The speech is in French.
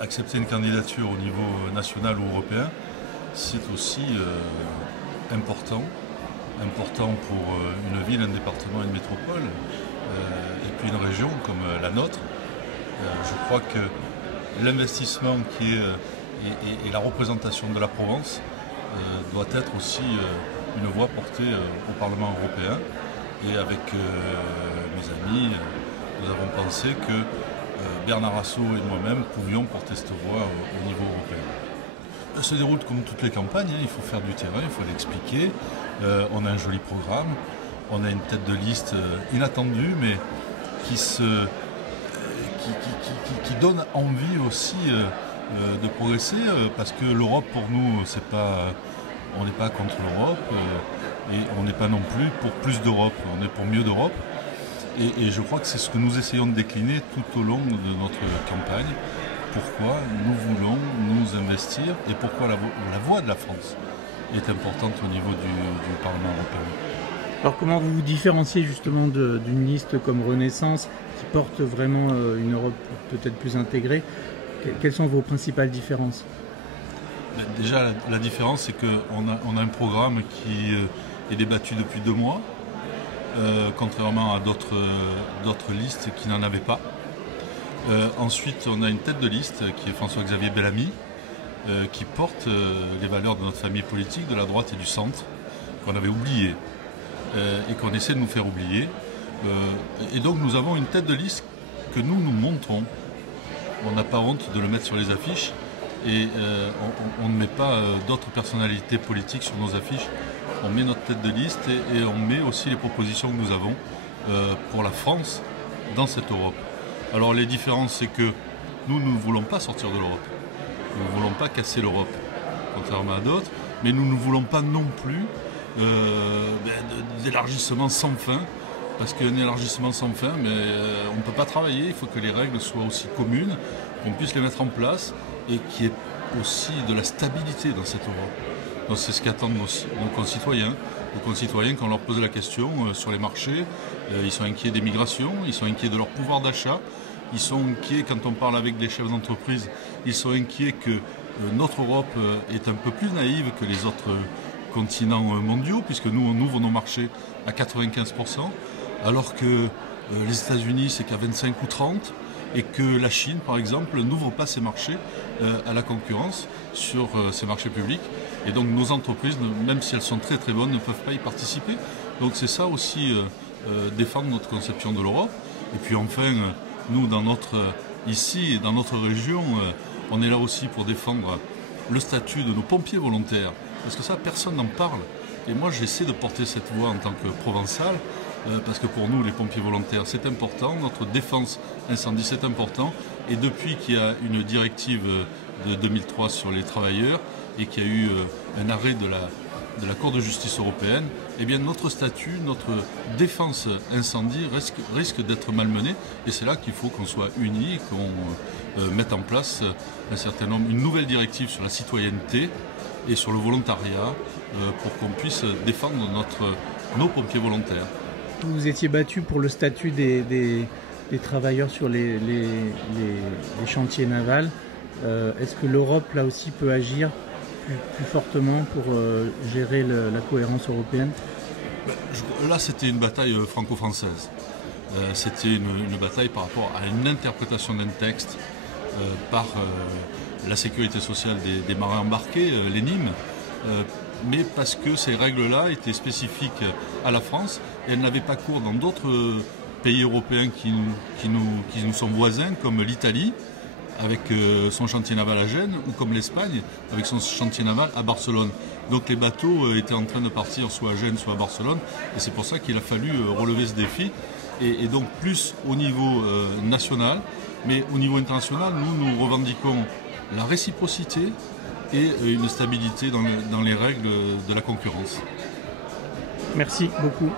Accepter une candidature au niveau national ou européen, c'est aussi important pour une ville, un département, une métropole, et puis une région comme la nôtre. Je crois que l'investissement et la représentation de la Provence doit être aussi une voix portée au Parlement européen. Et avec mes amis, nous avons pensé que Bernard Assaut et moi-même pouvions porter cette voix au niveau européen. Ça se déroule comme toutes les campagnes, il faut faire du terrain, il faut l'expliquer. On a un joli programme, on a une tête de liste inattendue, mais qui donne envie aussi de progresser, parce que l'Europe pour nous, on n'est pas contre l'Europe, et on n'est pas non plus pour plus d'Europe, on est pour mieux d'Europe. Et je crois que c'est ce que nous essayons de décliner tout au long de notre campagne. Pourquoi nous voulons nous investir et pourquoi la voix de la France est importante au niveau du Parlement européen. Alors comment vous vous différenciez justement d'une liste comme Renaissance qui porte vraiment une Europe peut-être plus intégrée? Quelles sont vos principales différences? Déjà la différence, c'est qu'on a un programme qui est débattu depuis 2 mois. Contrairement à d'autres listes qui n'en avaient pas. Ensuite, on a une tête de liste qui est François-Xavier Bellamy, qui porte les valeurs de notre famille politique, de la droite et du centre, qu'on avait oubliées et qu'on essaie de nous faire oublier. Et donc nous avons une tête de liste que nous montrons. On n'a pas honte de le mettre sur les affiches et on ne met pas d'autres personnalités politiques sur nos affiches. On met notre tête de liste et on met aussi les propositions que nous avons pour la France dans cette Europe. Alors les différences, c'est que nous ne voulons pas sortir de l'Europe. Nous ne voulons pas casser l'Europe, contrairement à d'autres, mais nous ne voulons pas non plus d'élargissement sans fin, parce qu'un élargissement sans fin, on ne peut pas travailler, il faut que les règles soient aussi communes, qu'on puisse les mettre en place et qu'il y ait aussi de la stabilité dans cette Europe. Donc c'est ce qu'attendent nos concitoyens. Nos concitoyens, quand on leur pose la question sur les marchés, ils sont inquiets des migrations, ils sont inquiets de leur pouvoir d'achat, ils sont inquiets quand on parle avec des chefs d'entreprise, ils sont inquiets que notre Europe est un peu plus naïve que les autres continents mondiaux, puisque nous on ouvre nos marchés à 95%, alors que les États-Unis c'est qu'à 25 ou 30%, et que la Chine, par exemple, n'ouvre pas ses marchés à la concurrence sur ses marchés publics. Et donc nos entreprises, même si elles sont très très bonnes, ne peuvent pas y participer. Donc c'est ça aussi, défendre notre conception de l'Europe. Et puis enfin, nous, ici, dans notre région, on est là aussi pour défendre le statut de nos pompiers volontaires. Parce que ça, personne n'en parle. Et moi, j'essaie de porter cette voix en tant que provençal, parce que pour nous, les pompiers volontaires, c'est important. Notre défense incendie, c'est important. Et depuis qu'il y a une directive de 2003 sur les travailleurs et qu'il y a eu un arrêt de la Cour de justice européenne, eh bien notre statut, notre défense incendie risque d'être malmenée. Et c'est là qu'il faut qu'on soit unis et qu'on mette en place une nouvelle directive sur la citoyenneté et sur le volontariat pour qu'on puisse défendre nos pompiers volontaires. Vous vous étiez battu pour le statut des travailleurs sur les chantiers navals. Est-ce que l'Europe, là aussi, peut agir plus fortement pour gérer la cohérence européenne? Là, c'était une bataille franco-française. C'était une bataille par rapport à une interprétation d'un texte par la sécurité sociale des marins embarqués, l'ENIM, mais parce que ces règles-là étaient spécifiques à la France et elles n'avaient pas cours dans d'autres pays européens qui nous sont voisins, comme l'Italie, avec son chantier naval à Gênes, ou comme l'Espagne, avec son chantier naval à Barcelone. Donc les bateaux étaient en train de partir soit à Gênes, soit à Barcelone, et c'est pour ça qu'il a fallu relever ce défi. Et donc plus au niveau national, mais au niveau international, nous revendiquons la réciprocité et une stabilité dans les règles de la concurrence. Merci beaucoup.